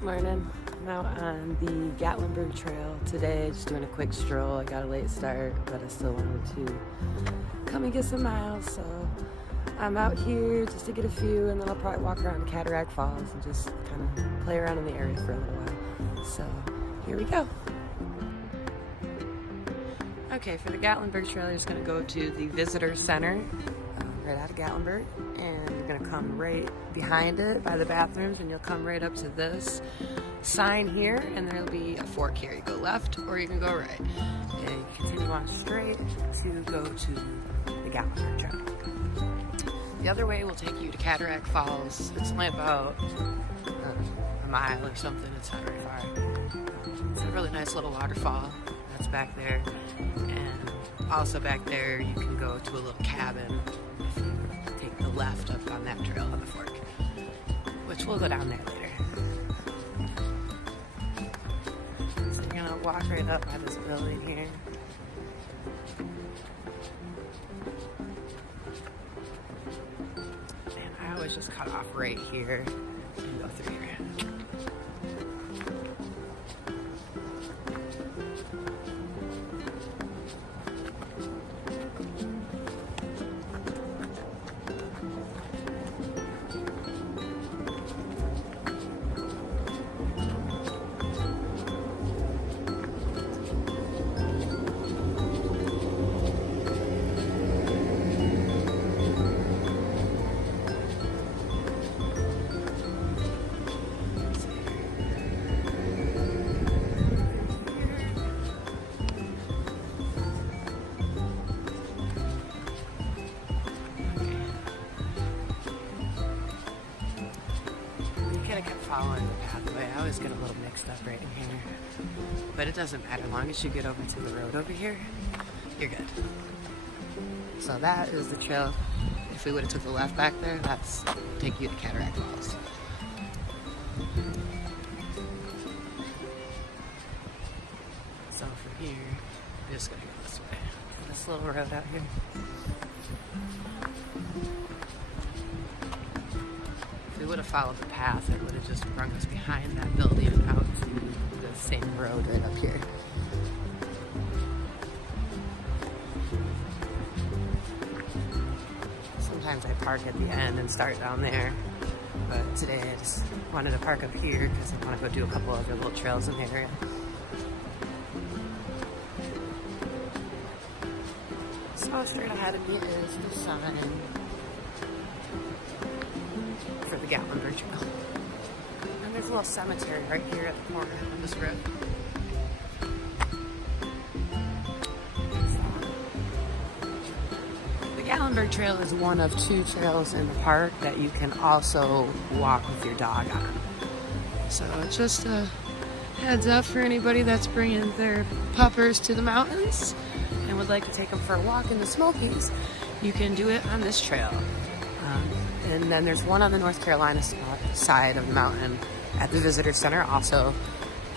Morning. I'm out on the Gatlinburg Trail today, just doing a quick stroll. I got a late start, but I still wanted to come and get some miles, so I'm out here just to get a few, and then I'll probably walk around the Cataract Falls and just kind of play around in the area for a little while. So here we go. Okay, for the Gatlinburg Trail, you're just going to go to the Visitor Center right out of Gatlinburg, and you're going to come right behind it by the bathrooms, and you'll come right up to this sign here, and there'll be a fork here. You go left or you can go right, and you continue on straight to go to the Gatlinburg Trail. The other way will take you to Cataract Falls. It's only about a mile or something. It's not very far. It's a really nice little waterfall that's back there, and also back there you can go to a little cabin if you take the left up on that trail on the fork, which we'll go down there later. So you're gonna walk right up by this building here. And I always just cut off right here and go through here. I kept following the pathway. I always get a little mixed up right in here, but it doesn't matter. As long as you get over to the road over here, you're good. So that is the trail. If we would have took the left back there, that's take you to Cataract Falls. So from here, we're just gonna go this way. This little road out here. If we would have followed the path, it would have just brought us behind that building and out to the same road right up here. Sometimes I park at the end and start down there, but today I just wanted to park up here because I want to go do a couple other little trails in the area. So straight ahead of me is the sign for the Gatlinburg Trail. And there's a little cemetery right here at the corner of this road. The Gatlinburg Trail is one of two trails in the park that you can also walk with your dog on. So just a heads up for anybody that's bringing their puppers to the mountains and would like to take them for a walk in the Smokies, you can do it on this trail. And then there's one on the North Carolina side of the mountain at the Visitor Center also.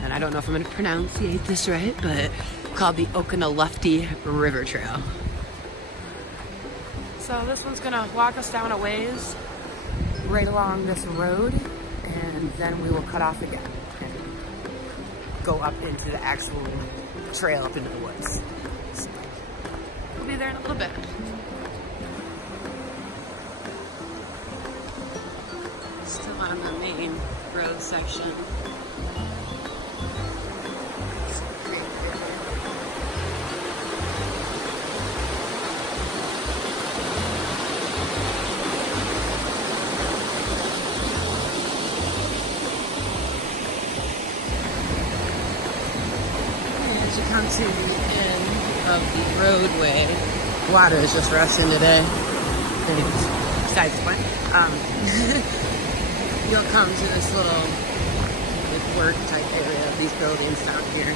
And I don't know if I'm going to pronunciate this right, but called the Okanalufty River Trail. So this one's going to walk us down a ways right along this road, and then we will cut off again and go up into the actual trail up into the woods. So we'll be there in a little bit. Still on the main road section. As you come to the end of the roadway, water is just rushing today. Besides the point. You'll come to this little work type area of these buildings down here,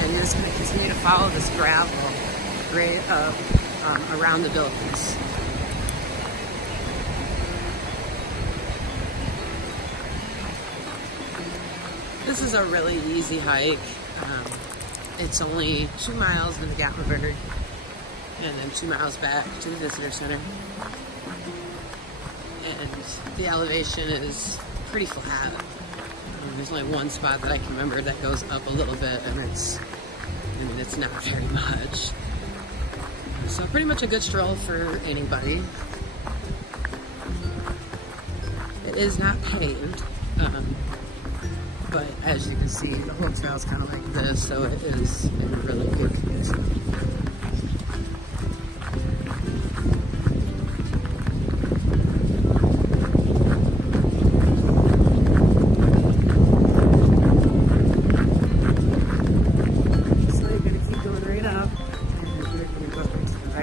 and you're just going to continue to follow this gravel right up around the buildings. This is a really easy hike. It's only 2 miles to the Gatlinburg, and then 2 miles back to the visitor center. And the elevation is pretty flat. There's only one spot that I can remember that goes up a little bit, and it's not very much. So pretty much a good stroll for anybody. It is not paved, but as you can see, the whole trail is kind of like this, so it is in really good condition.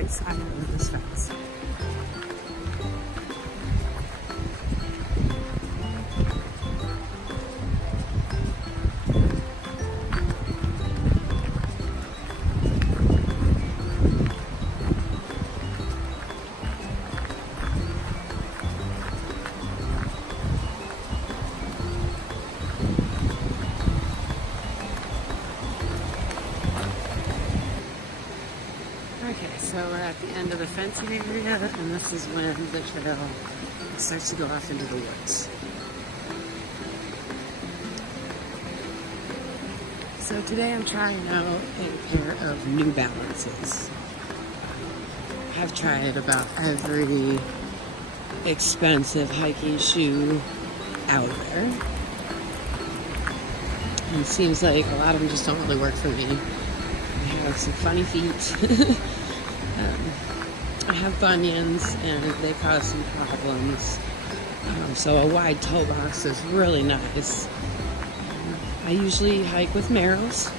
Side of this fence. Okay, so we're at the end of the fencing area, and this is when the trail starts to go off into the woods. So today I'm trying out a pair of New Balances. I've tried about every expensive hiking shoe out there. And it seems like a lot of them just don't really work for me. I have some funny feet. I have bunions and they cause some problems. So a wide toe box is really nice. I usually hike with Merrells.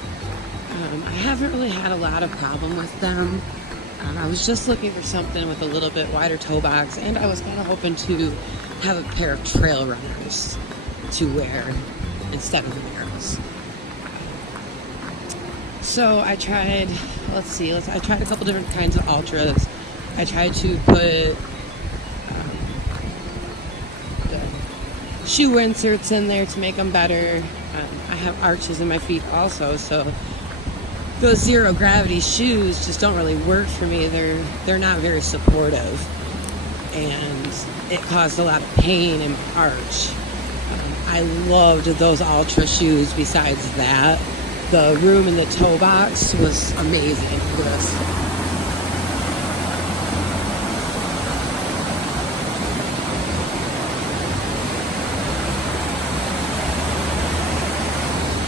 I haven't really had a lot of problem with them. I was just looking for something with a little bit wider toe box, and I was kind of hoping to have a pair of trail runners to wear instead of the Merrells. So I tried, I tried a couple different kinds of ultras. I tried to put the shoe inserts in there to make them better. I have arches in my feet also, so those zero gravity shoes just don't really work for me. They're not very supportive, and it caused a lot of pain in my arch. I loved those ultra shoes. Besides that, the room in the toe box was amazing. Look at this.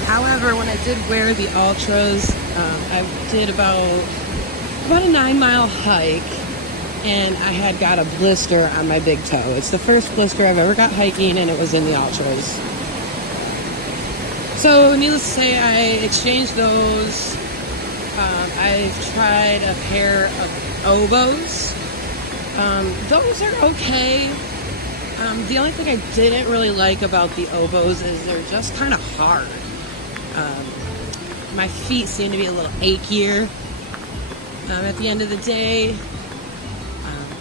However, when I did wear the ultras, I did about a 9-mile hike, and I had got a blister on my big toe. It's the first blister I've ever got hiking, and it was in the ultras. So, needless to say, I exchanged those. I've tried a pair of Oboes. Those are okay. The only thing I didn't really like about the Oboes is they're just kind of hard. My feet seem to be a little achier at the end of the day.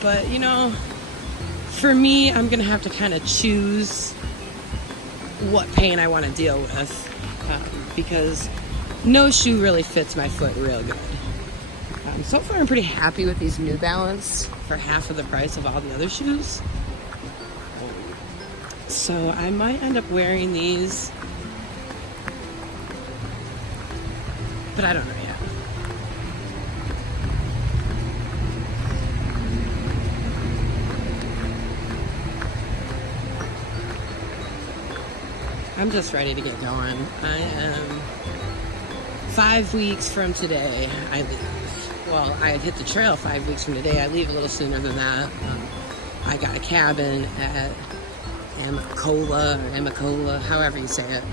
But, you know, for me, I'm going to have to kind of choose what pain I want to deal with, because no shoe really fits my foot real good. So far, I'm pretty happy with these New Balance for half of the price of all the other shoes. So I might end up wearing these, but I don't know yet. I'm just ready to get going. I am 5 weeks from today, I leave. Well, I had hit the trail 5 weeks from today. I leave a little sooner than that. I got a cabin at Amicola, however you say it,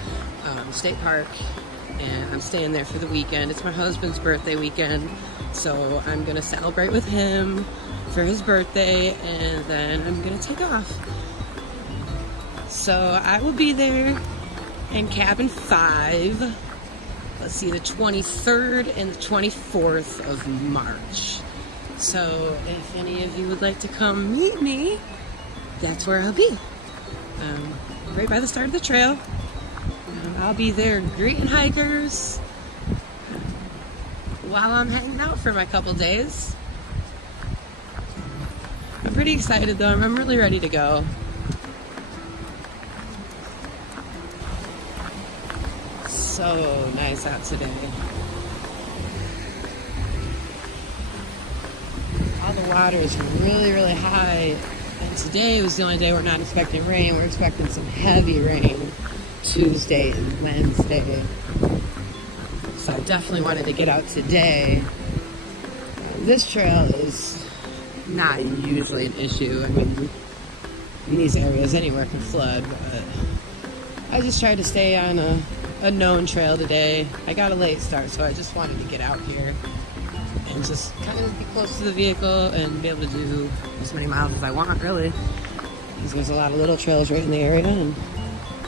State Park. And I'm staying there for the weekend. It's my husband's birthday weekend, so I'm gonna celebrate with him for his birthday, and then I'm gonna take off. So I will be there in cabin 5. Let's see, the 23rd and the 24th of March. So if any of you would like to come meet me, that's where I'll be. Right by the start of the trail. I'll be there greeting hikers while I'm hanging out for my couple days. I'm pretty excited though. I'm really ready to go. so nice out today. All the water is really, really high. And today was the only day we're not expecting rain. We're expecting some heavy rain Tuesday and Wednesday. So I definitely wanted to get out today. This trail is not usually an issue. I mean, in these areas anywhere can flood, but I just tried to stay on a known trail today. I got a late start, so I just wanted to get out here and just kind of be close to the vehicle and be able to do as many miles as I want, really. Because there's a lot of little trails right in the area, and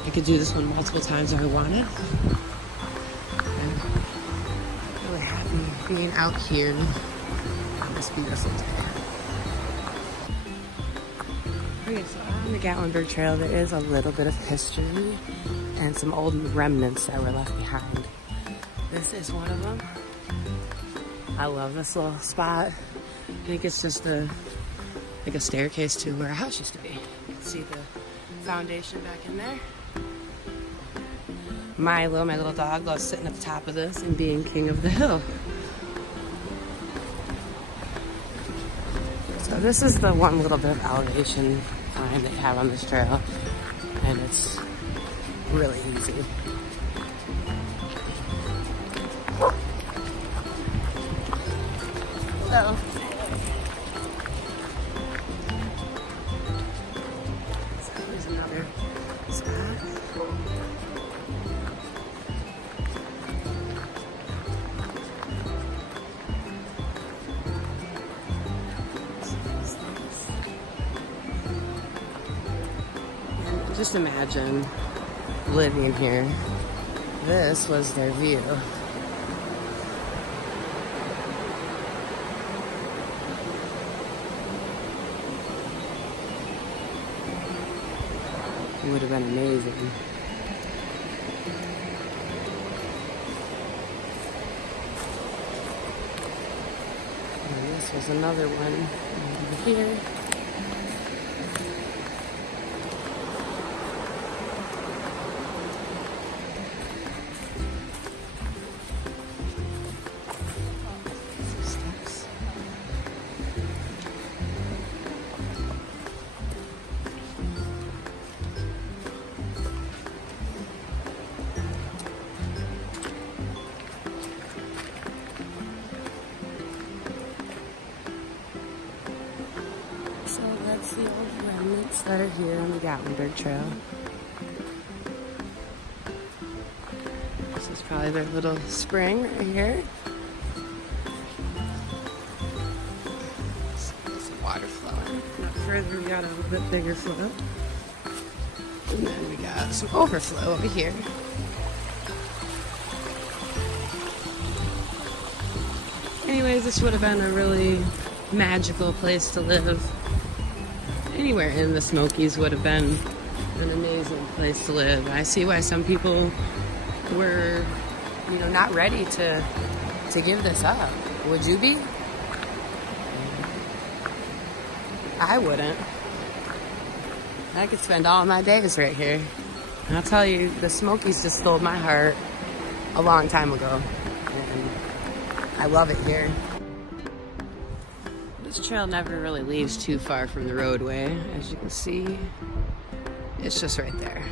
I could do this one multiple times if I wanted. I'm really happy being out here on this beautiful day. Okay, so on the Gatlinburg Trail, there is a little bit of history and some old remnants that were left behind. This is one of them. I love this little spot. I think it's just like a staircase to where a house used to be. You can see the foundation back in there. Milo, my little dog, loves sitting at the top of this and being king of the hill. So this is the one little bit of elevation climb they have on this trail, and it's really easy. So here's another spot. And just imagine living here. This was their view. It would have been amazing. And this was another one over here. Steps. So that's the old remnants that are here on the Gatlinburg Trail. This is probably their little spring right here. Some water flowing. Up further we got a little bit bigger flow. And then we got some overflow over here. Anyways, this would have been a really magical place to live. Anywhere in the Smokies would have been an amazing place to live. I see why some people were, not ready to give this up. Would you be? I wouldn't. I could spend all my days right here. And I'll tell you, the Smokies just stole my heart a long time ago. And I love it here. This trail never really leaves too far from the roadway. As you can see, it's just right there.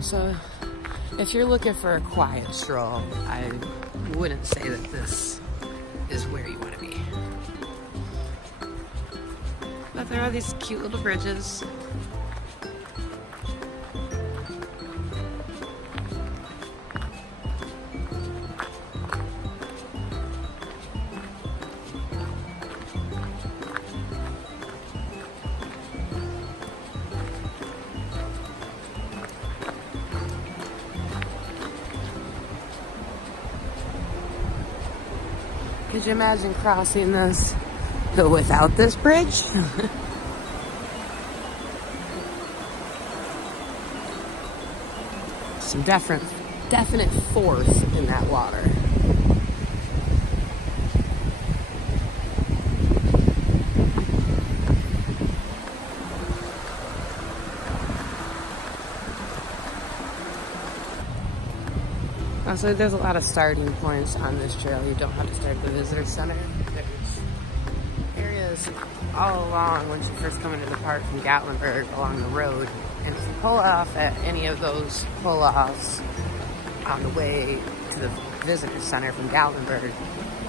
So if you're looking for a quiet stroll, I wouldn't say that this is where you want to be. But there are these cute little bridges. Could you imagine crossing this without this bridge? Some definite force in that water. So there's a lot of starting points on this trail. You don't have to start at the visitor center. There's areas all along once you first come into the park from Gatlinburg along the road. And if you pull off at any of those pull-offs on the way to the visitor center from Gatlinburg,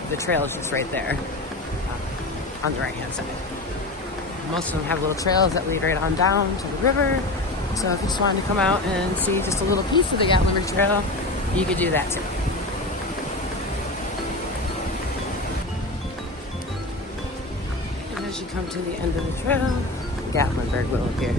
the trail is just right there on the right-hand side. Most of them have little trails that lead right on down to the river. So if you just wanted to come out and see just a little piece of the Gatlinburg Trail, you could do that too. And as you come to the end of the trail, Gatlinburg will appear.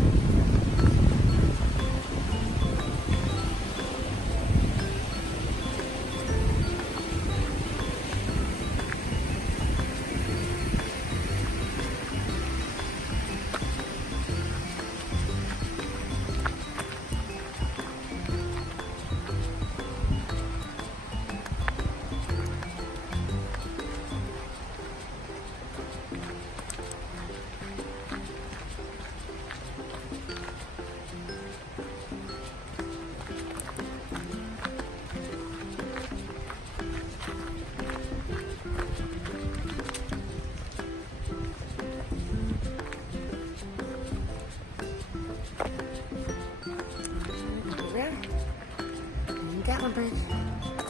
Gatlinburg.